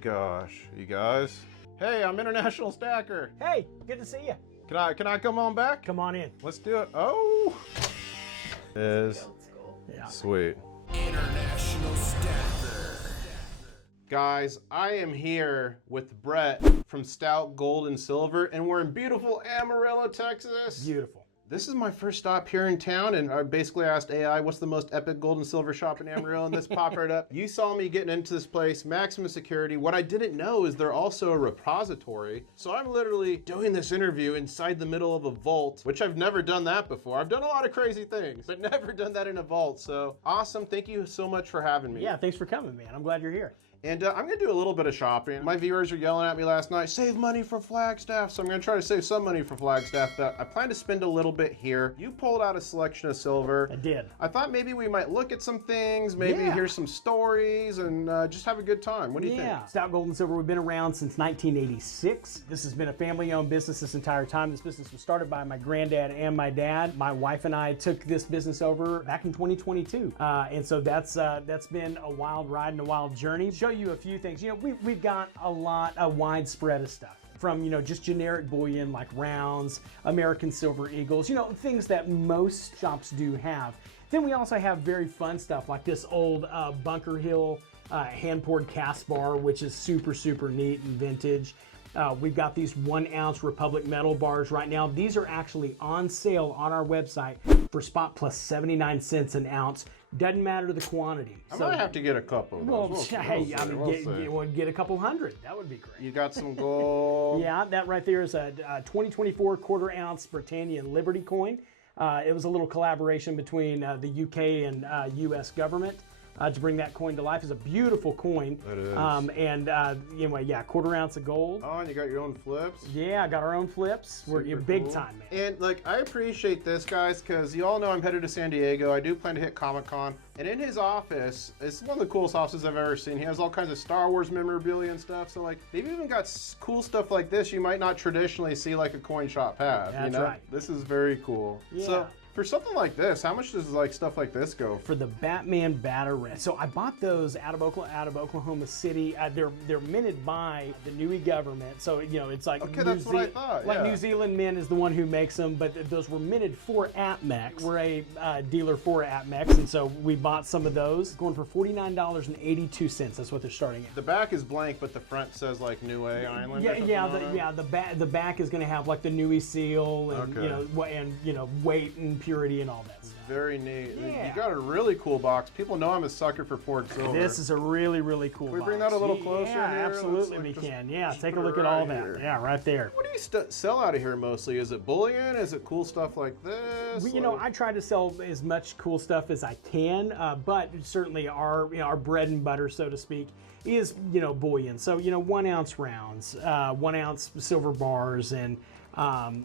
gosh, you guys. Hey, I'm International Stacker. Hey, good to see you. Can I come on back? Come on in. Let's do it. Oh, is Yeah. sweet. International Stacker. Guys, I am here with Brett from Stout Gold and Silver, and we're in beautiful Amarillo, Texas. Beautiful. This is my first stop here in town, and I basically asked AI, what's the most epic gold and silver shop in Amarillo, and this popped right up. You saw me getting into this place, maximum security. What I didn't know is they're also a repository. So I'm literally doing this interview inside the middle of a vault, which I've never done that before. I've done a lot of crazy things, but never done that in a vault. So awesome, thank you so much for having me. Yeah, thanks for coming, man. I'm glad you're here. And I'm gonna do a little bit of shopping. My viewers are yelling at me last night, save money for Flagstaff. So I'm gonna try to save some money for Flagstaff, but I plan to spend a little bit here. You pulled out a selection of silver. I did. I thought maybe we might look at some things, maybe hear some stories, and just have a good time. What do you think? Stout Gold and Silver, we've been around since 1986. This has been a family-owned business this entire time. This business was started by my granddad and my dad. My wife and I took this business over back in 2022. And so that's been a wild ride and a wild journey. Show you a few things. You know, we've got a widespread of stuff. From, you know, just generic bullion like rounds, American silver eagles, you know, things that most shops do have. Then we also have very fun stuff like this old Bunker Hill hand-poured cast bar, which is super, super neat and vintage. We've got these 1 ounce Republic metal bars right now. These are actually on sale on our website for spot plus 79 cents an ounce. Doesn't matter the quantity. I might have to get a couple of those. Well, hey, I mean, get a couple hundred. That would be great. You got some gold. Yeah, that right there is a 2024 1/4 ounce Britannia Liberty coin. It was a little collaboration between the UK and US government to bring that coin to life. It's a beautiful coin. It is. Anyway, yeah, 1/4 ounce of gold. Oh, and you got your own flips? Yeah, I got our own flips. We're big time, man. And like, I appreciate this, guys, because you all know I'm headed to San Diego. I do plan to hit Comic-Con. And in his office, it's one of the coolest offices I've ever seen. He has all kinds of Star Wars memorabilia and stuff. So like, they've even got cool stuff like this you might not traditionally see like a coin shop have. That's you know? right. This is very cool. Yeah. So for something like this, how much does like stuff like this go for? For the Batman Batarang. So I bought those out of Oklahoma City. They're minted by the Nui government. So you know it's like That's what I thought. Like yeah. New Zealand Mint is the one who makes them, but those were minted for APMEX. We're a dealer for APMEX, and so we bought some of those, going for $49.82. That's what they're starting at. The back is blank, but the front says like Niue Island. The back is going to have like the Nui seal and Okay. you know weight and purity and all that stuff. Very neat. Yeah. You got a really cool box. People know I'm a sucker for poured silver. This is a really, really cool box. Can we bring that a little closer Yeah, here? absolutely Let's, we can. Yeah, just take a put it look at right all that. here. Yeah, right there. What do you sell out of here mostly? Is it bullion? Is it cool stuff like this? You know, I try to sell as much cool stuff as I can, but certainly our bread and butter, so to speak, is bullion. So 1 ounce rounds, 1 ounce silver bars, and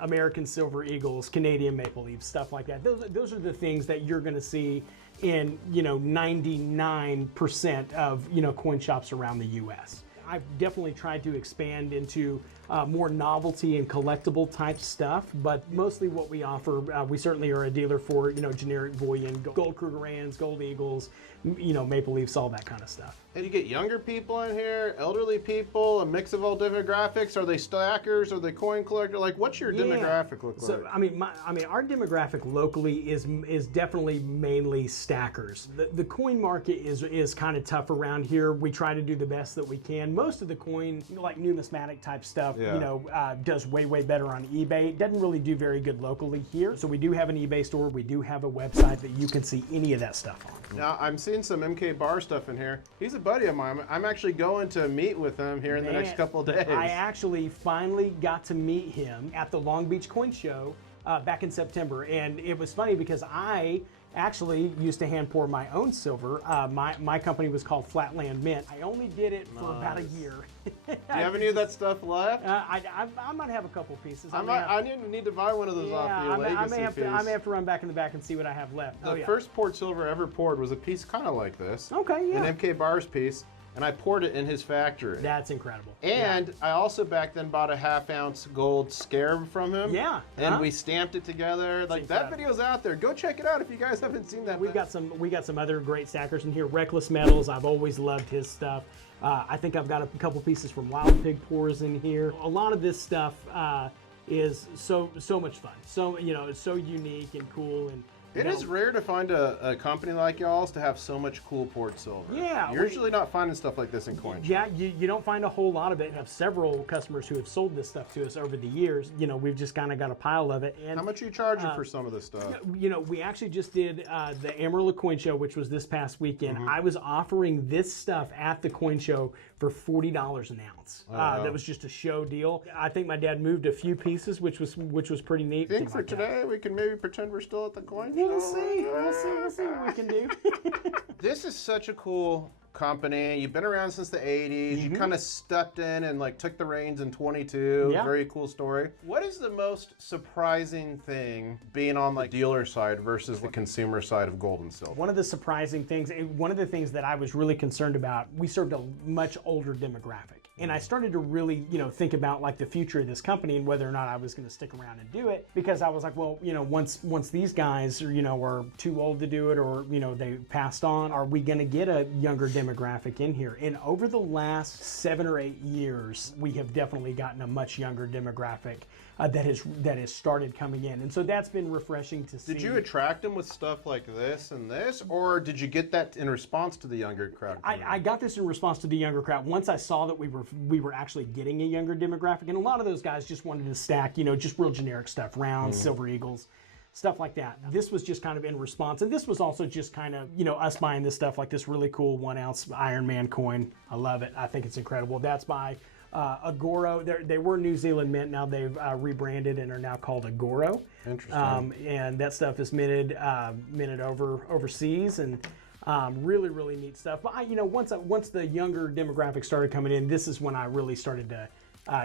American silver eagles, Canadian maple leaves, stuff like that. Those are the things that you're going to see in 99% of coin shops around the U.S. I've definitely tried to expand into more novelty and collectible type stuff, but mostly what we offer, we certainly are a dealer for generic bullion, gold Krugerrands, gold eagles, maple leafs, all that kind of stuff. And you get younger people in here, elderly people, a mix of all demographics. Are they stackers? Are they coin collectors? Like, what's your demographic look like? So I mean, our demographic locally is definitely mainly stackers. The coin market is kind of tough around here. We try to do the best that we can. Most of the coin, like numismatic type stuff, does way better on eBay. It doesn't really do very good locally here. So we do have an eBay store. We do have a website that you can see any of that stuff on. Now, I'm seeing some MK Bar stuff in here. He's a buddy of mine. I'm actually going to meet with him here in the next couple of days. I actually finally got to meet him at the Long Beach Coin Show back in September. And it was funny because I actually used to hand pour my own silver. My company was called Flatland Mint. I only did it for about a year. Do you have any of that stuff left? I might have a couple pieces. I need to buy one of those off your legacy I may have to run back in the back and see what I have left. The first poured silver ever poured was a piece kind of like this. Okay, yeah. An MK Bars piece. and I poured it in his factory. That's incredible. And I also back then bought a 1/2 ounce gold scarab from him. Yeah. And we stamped it together. Like that incredible. video's out there. Go check it out if you guys haven't seen that. We got some other great stackers in here. Reckless Metals. I've always loved his stuff. I think I've got a couple pieces from Wild Pig pours in here. A lot of this stuff is so much fun. So it's so unique and cool, and it is rare to find a company like y'all's to have so much cool poured silver. Yeah, You're usually not finding stuff like this in coin Yeah, you don't find a whole lot of it. I have several customers who have sold this stuff to us over the years. We've just kind of got a pile of it. And how much are you charging for some of this stuff? We actually just did the Amarillo coin show, which was this past weekend. I was offering this stuff at the coin show for $40 an ounce. Wow. That was just a show deal. I think my dad moved a few pieces, which was pretty neat. I think for today we can maybe pretend we're still at the coin show. We'll see what we can do. This is such a cool company. You've been around since the 80s. You kind of stepped in and like took the reins in 22. Yeah. Very cool story. What is the most surprising thing being on like the dealer side versus the consumer side of gold and silver? One of the surprising things, one of the things that I was really concerned about, we served a much older demographic. And I started to really, think about like the future of this company and whether or not I was going to stick around and do it, because I was like, well, once these guys are too old to do it, or they passed on, are we going to get a younger demographic in here? And over the last 7 or 8 years, we have definitely gotten a much younger demographic that has started coming in, and so that's been refreshing to see. Did you attract them with stuff like this and this, or did you get that in response to the younger crowd? I got this in response to the younger crowd. Once I saw that we were actually getting a younger demographic, and a lot of those guys just wanted to stack, just real generic stuff, rounds, silver eagles, stuff like that. This was just kind of in response, and this was also just kind of, us buying this stuff, like this really cool 1 ounce Iron Man coin. I love it. I think it's incredible. That's by Agoro. They were New Zealand mint. Now they've rebranded and are now called Agoro. Interesting. And that stuff is minted overseas, and really neat stuff. But once the younger demographic started coming in, this is when I really started to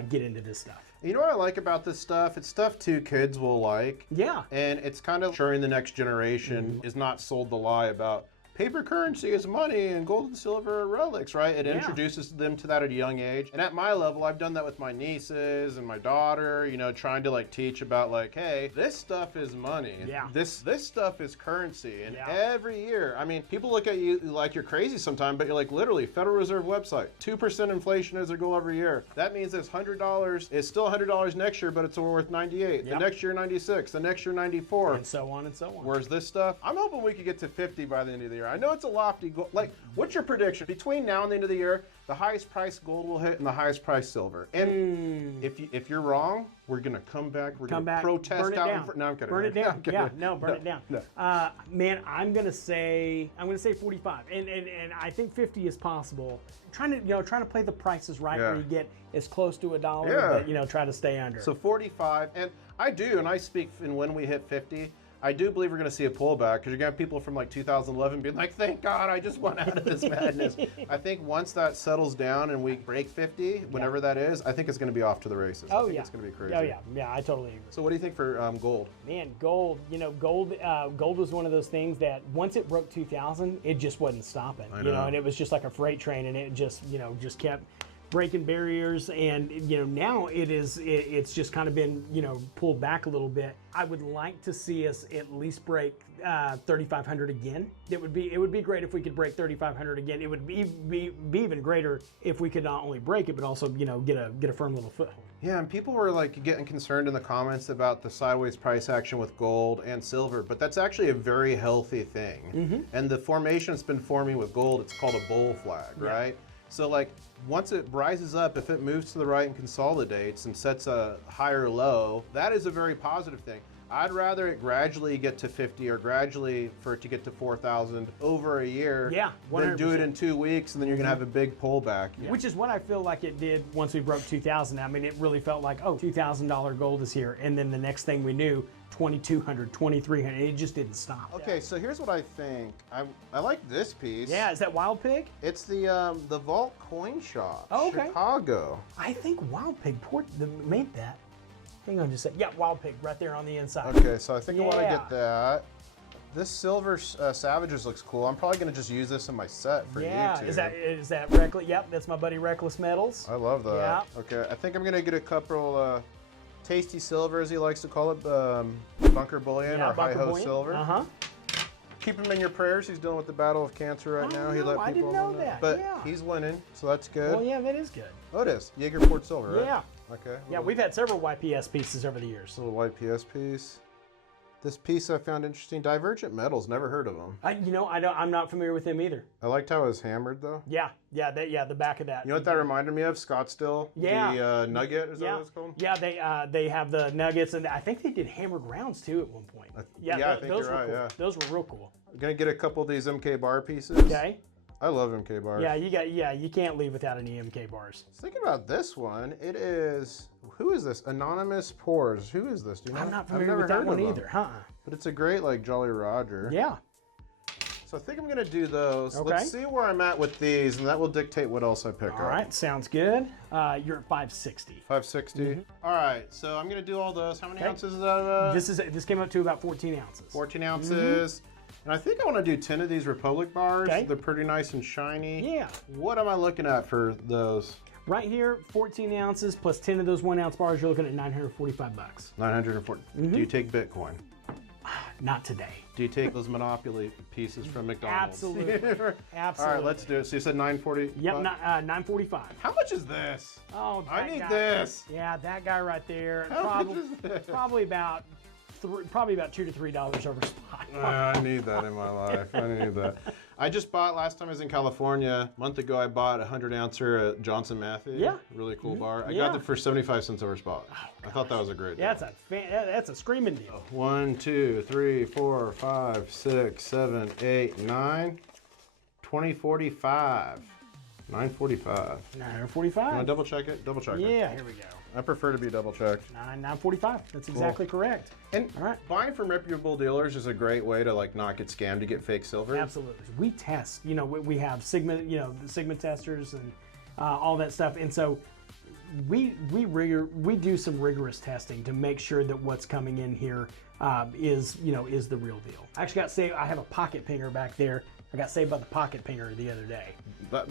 get into this stuff. You know what I like about this stuff? It's stuff 2 kids will like. Yeah. And it's kind of ensuring the next generation is not sold the lie about paper currency is money and gold and silver are relics, right? It introduces them to that at a young age. And at my level, I've done that with my nieces and my daughter, trying to like teach about like, hey, this stuff is money. Yeah. This stuff is currency. And every year, I mean, people look at you like you're crazy sometimes, but you're like, literally, Federal Reserve website, 2% inflation is their goal every year. That means this $100 is still $100 next year, but it's worth 98. The next year, 96. The next year, 94. And so on and so on. Whereas this stuff, I'm hoping we could get to 50 by the end of the year. I know it's a lofty goal. Like, what's your prediction? Between now and the end of the year, the highest price gold will hit and the highest price silver. And if you're wrong, we're going to come back. We're going to protest burn it out. down. No, I'm kidding. Burn it down. Burn it down. No. Man, I'm going to say 45. And I think 50 is possible. Trying to play the prices right where you get as close to $1, but try to stay under. So 45, and I do, and I speak when we hit 50, I do believe we're going to see a pullback, because you're going to have people from like 2011 being like, thank God I just went out of this madness. I think once that settles down and we break 50, whenever that is, I think it's going to be off to the races. I think it's going to be crazy. Oh yeah, I totally agree. So what do you think for gold? Man, gold, gold was one of those things that once it broke 2,000, it just wasn't stopping. And it was just like a freight train, and it just kept breaking barriers, and now it's just kind of been pulled back a little bit. I would like to see us at least break 3,500 again. It would be great if we could break 3,500 again. It would be even greater if we could not only break it, but also get a firm little foothold. Yeah, and people were like getting concerned in the comments about the sideways price action with gold and silver, but that's actually a very healthy thing. And the formation that's been forming with gold, it's called a bull flag, right? So like once it rises up, if it moves to the right and consolidates and sets a higher low, that is a very positive thing. I'd rather it gradually get to 50 or gradually for it to get to 4,000 over a year than do it in 2 weeks and then you're going to have a big pullback. Which is what I feel like it did once we broke 2,000. I mean, it really felt like, oh, $2,000 gold is here. And then the next thing we knew, 2,200, 2,300. It just didn't stop. Okay, so here's what I think. I like this piece. Yeah, is that Wild Pig? It's the Vault Coin Shop, okay. Chicago. I think Wild Pig made that. Hang on just a second. Yeah, Wild Pig right there on the inside. Okay, so I think I want to get that. This silver Savages looks cool. I'm probably gonna just use this in my set for Yeah, YouTube. is that Reckless? Yep, that's my buddy Reckless Metals. I love that. Yeah. Okay, I think I'm gonna get a couple tasty silver, as he likes to call it, Bunker Bullion or Bunker Hi-Ho Bullion. Silver. Keep him in your prayers. He's dealing with the battle of cancer right now. He let I people didn't know know that. But Yeah. he's winning, so that's good. Well, yeah, that is good. Oh, it is. Jaeger Silver, right? Yeah. Okay. Yeah, we've had several YPS pieces over the years. Little white PS piece. This piece I found interesting. Divergent Metals. Never heard of them. I'm not familiar with them either. I liked how it was hammered though. Yeah, the back of that. You know what that reminded me of? Scottsdale. Yeah. The Nugget. Is that what it's called? Yeah, they have the nuggets, and I think they did hammered rounds too at one point. I think those you're were right. cool. Yeah. Those were real cool. I'm gonna get a couple of these MK bar pieces. Okay. I love MK bars. Yeah, you can't leave without any MK bars. Thinking about this one, it is. Who is this? Anonymous Pours. Who is this? Do you know? I'm not I've familiar never with that heard one of them. either, huh? But it's a great like Jolly Roger. Yeah. So I think I'm gonna do those. Okay. Let's see where I'm at with these, and that will dictate what else I pick up. All right, sounds good. You're at 560. 560. All right, so I'm gonna do all those. How many Okay. ounces is that? This came up to about 14 ounces. 14 ounces. And I think I want to do 10 of these Republic bars. Okay. They're pretty nice and shiny. Yeah. What am I looking at for those? Right here, 14 ounces plus 10 of those 1 ounce bars. You're looking at $945. 940. Do you take Bitcoin? Not today. Do you take those Monopoly pieces from McDonald's? Absolutely. Absolutely. All right, let's do it. So you said 940? Yep, 945. How much is this? Oh, I that need guy. this. Yeah, that guy right there. How much is this? Probably about $2 to $3 over spot. I need that in my life. I need that. I just bought, last time I was in California, a month ago, I bought a 100-ouncer at Johnson Matthey. Yeah. Really cool bar. I Yeah. got it for 75 cents over spot. I thought that was a great deal. Yeah, that's a screaming deal. 1, 2, 3, 4, 5, 6, 7, 8, 9, 20, 45. 945. 945. Want to double check it? Double check it. Yeah, here we go. I prefer to be double checked. 945. That's exactly correct. And All right. buying from reputable dealers is a great way to like not get scammed to get fake silver. Absolutely. We test. We have Sigma, the Sigma testers and all that stuff, and so we do some rigorous testing to make sure that what's coming in here is the real deal. I actually got saved. I have a pocket pinger back there. I got saved by the pocket pinger the other day. But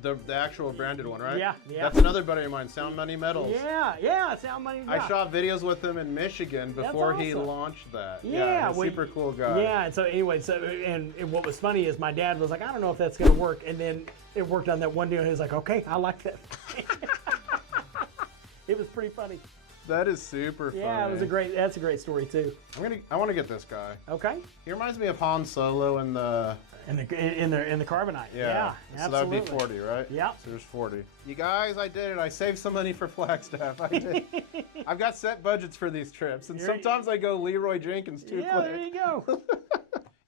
the actual branded one, right? Yeah. That's another buddy of mine, Sound Money Metals. Yeah, Sound Money. I shot videos with him in Michigan before he awesome. launched that. Yeah, he's a super cool guy. Yeah, and so anyway, and what was funny is my dad was like, I don't know if that's gonna work, and then it worked on that one deal. And he was like, okay, I like that. It was pretty funny. That is super funny. Yeah, that's a great story too. I want to get this guy. Okay. He reminds me of Han Solo in the. In the carbonite. Yeah, so absolutely. that would be 40, right? Yeah. So there's 40. You guys, I did it. I saved some money for Flagstaff. I did. I've got set budgets for these trips, and sometimes I go Leroy Jenkins too quick. There you go.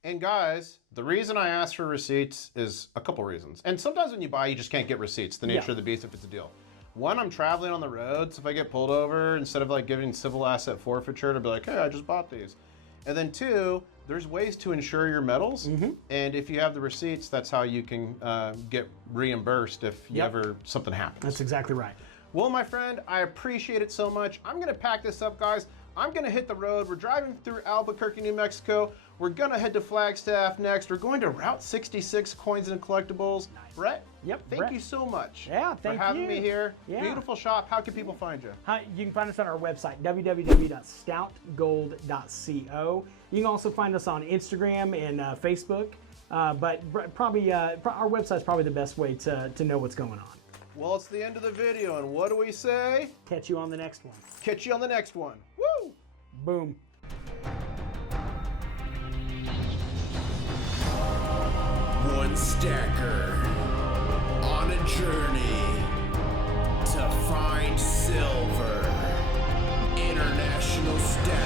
And guys, the reason I ask for receipts is a couple reasons. And sometimes when you buy, you just can't get receipts. The nature of the beast if it's a deal. One, I'm traveling on the road, so if I get pulled over, instead of like giving civil asset forfeiture, to be like, hey, I just bought these. And then two, there's ways to insure your metals, and if you have the receipts, that's how you can get reimbursed if something happens. That's exactly right. Well, my friend, I appreciate it so much. I'm gonna pack this up, guys. I'm gonna hit the road. We're driving through Albuquerque, New Mexico. We're gonna head to Flagstaff next. We're going to Route 66 Coins and Collectibles. Nice. Brett, thank you so much for having me here. Yeah. Beautiful shop. How can people find you? You can find us on our website, www.stoutgold.co. You can also find us on Instagram and Facebook, but probably our website's probably the best way to know what's going on. Well, it's the end of the video, and what do we say? Catch you on the next one. Catch you on the next one. Woo! Boom. One stacker on a journey to find silver. International Stacker.